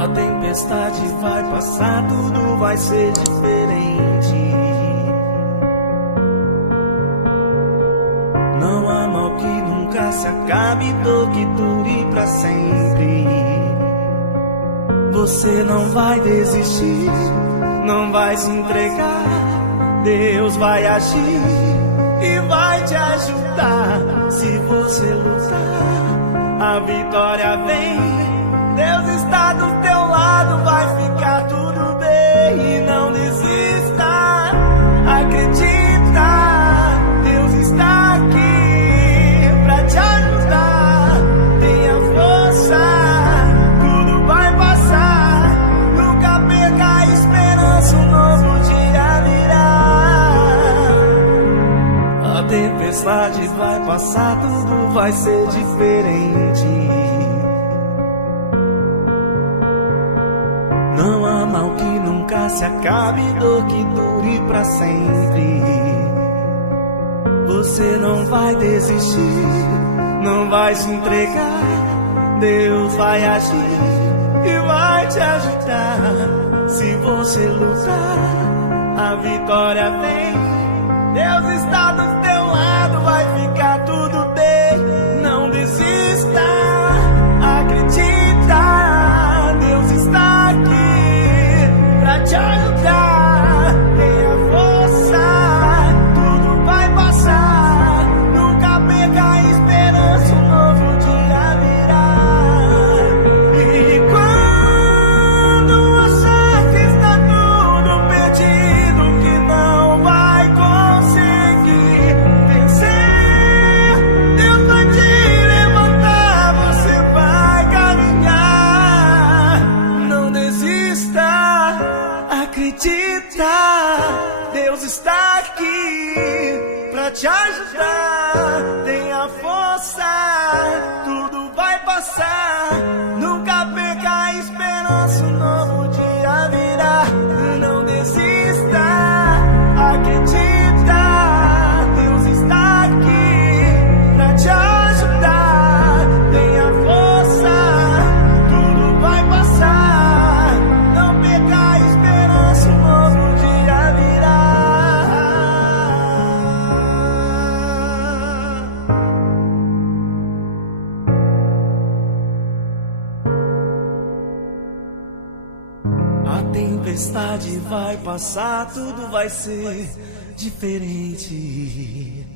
A tempestade vai passar, tudo vai ser diferente. Não há mal que nunca se acabe, dor que dure pra sempre. Você não vai desistir, não vai se entregar. Deus vai agir e vai te ajudar. Se você lutar, a vitória vem. Deus está do teu lado, vai ficar tudo bem. E não desista, acredita, Deus está aqui pra te ajudar. Tenha força, tudo vai passar. Nunca perca a esperança, um novo dia virá. A tempestade vai passar, tudo vai ser diferente. Não há mal que nunca se acabe, dor que dure pra sempre. Você não vai desistir, não vai se entregar. Deus vai agir e vai te ajudar. Se você lutar, a vitória vem. Deus está do teu lado, vai ficar tudo bem. Não desista, acredita, Deus está aqui pra te ajudar. Tenha força, tudo vai passar. Nunca perca a esperança, um novo dia virá. E quando achar que está tudo perdido, que não vai conseguir vencer, Deus vai te levantar, você vai caminhar. Não desista, acredita, Deus está aqui pra te ajudar. Tenha força, tudo vai passar. Nunca perca a esperança, um novo dia virá. Não desista, acredita, Deus está aqui pra te ajudar. Tenha força, tudo vai passar. Não perca a esperança, um novo dia virá. A tempestade vai passar, tudo vai ser diferente.